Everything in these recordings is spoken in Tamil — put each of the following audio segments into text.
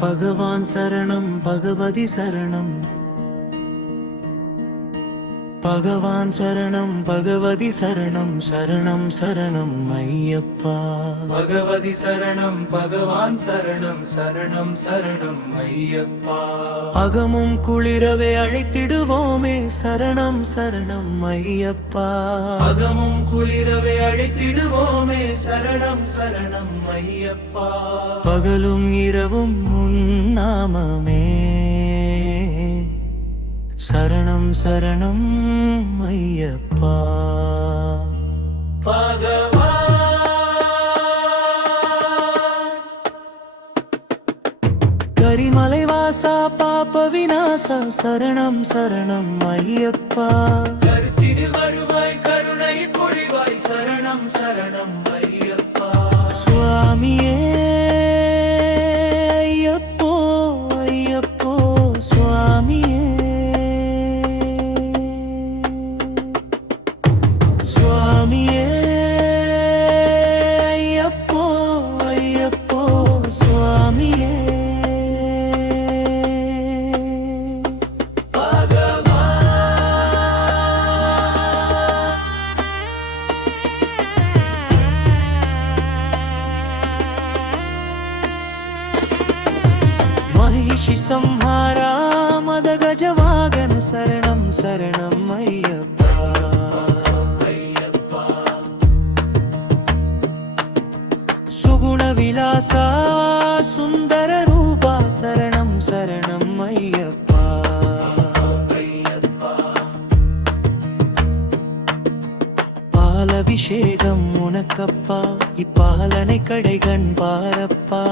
பகவான் சரணம் பகவதி சரணம் பகவான் சரணம் பகவதி சரணம் சரணம் சரணம் ஐயப்பா பகவதி சரணம் பகவான் சரணம் சரணம் சரணம் ஐயப்பா அகமும் குளிரவே அழைத்திடுவோமே சரணம் சரணம் ஐயப்பா அகமும் குளிரவே அழைத்திடுவோமே சரணம் சரணம் ஐயப்பா பகலும் இரவும் உன் நாமமே சரணம் சரணம் ஐயப்பா கரிமலை வாசா பாப விநாசா சரணம் சரணம் ஐயப்பா கருத்தினில் வருவாய் கருணை பொழிவாய் சரணம் சரணம் ஐயப்பா சுவாமியே ஐயப்போ ஐயப்போ சுவாமியே சுவாமியே ஐயப்போ ஐயப்போ சுவாமியே महिषि संहारा मद गजवागन शरणं शरणं अय्यप्पा सुगुण विलासा सुंदर रूपा शरणं शरणं अय्यप्पा பாலபிஷேகம் உனக்கப்பா இப்பாலனை கடைகண் பாரப்பா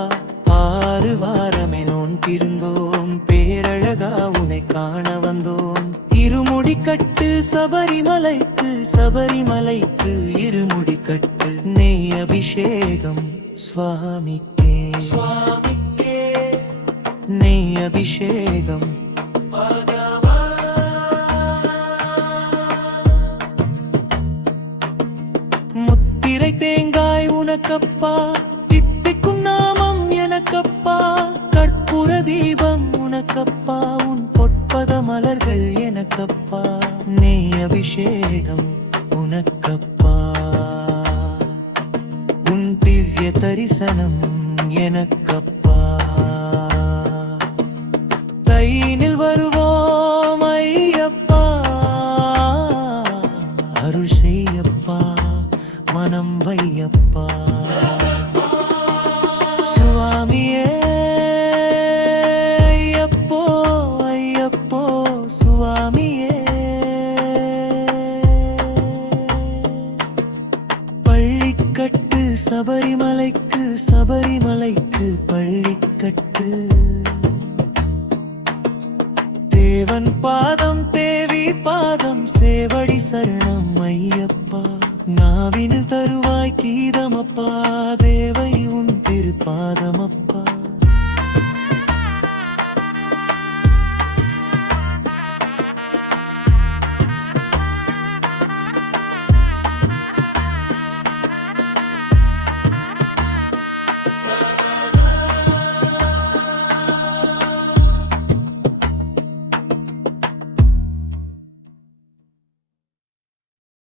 ஆறு வாரமே நோன் பிரிந்தோம் பேரழகா உனை காண வந்தோம் இருமுடி கட்டு சபரிமலைக்கு சபரிமலைக்கு இருமுடி கட்டு நெய் அபிஷேகம் சுவாமிக்கே சுவாமிக்கே நெய் அபிஷேகம் முத்திரை தேங்காய் உனக்கப்பா தித்திக்கும் நாமம் எனக்கப்பா கற்பூர தீபம் உனக்கப்பா உன் பொற்பத மலர்கள் எனக்கப்பா நெய் அபிஷேகம் உனக்கப்பா உன் திவ்ய தரிசனம் எனக்கப்பா கையினில் வருவோம் ஐயப்பா அருள் செய்யப்பா மனம் வையப்பா சுவாமியே ஐயப்போ ஐயப்போ சுவாமியே பள்ளிக்கட்டு சபரிமலைக்கு சபரிமலைக்கு பள்ளிக்கட்டு தேவன் பாதம் தேவி பாதம் சேவடி சரணம் ஐயப்பா நாவினில் தருவாய் கீதமப்பா தேவை உன் திருப்பாதம்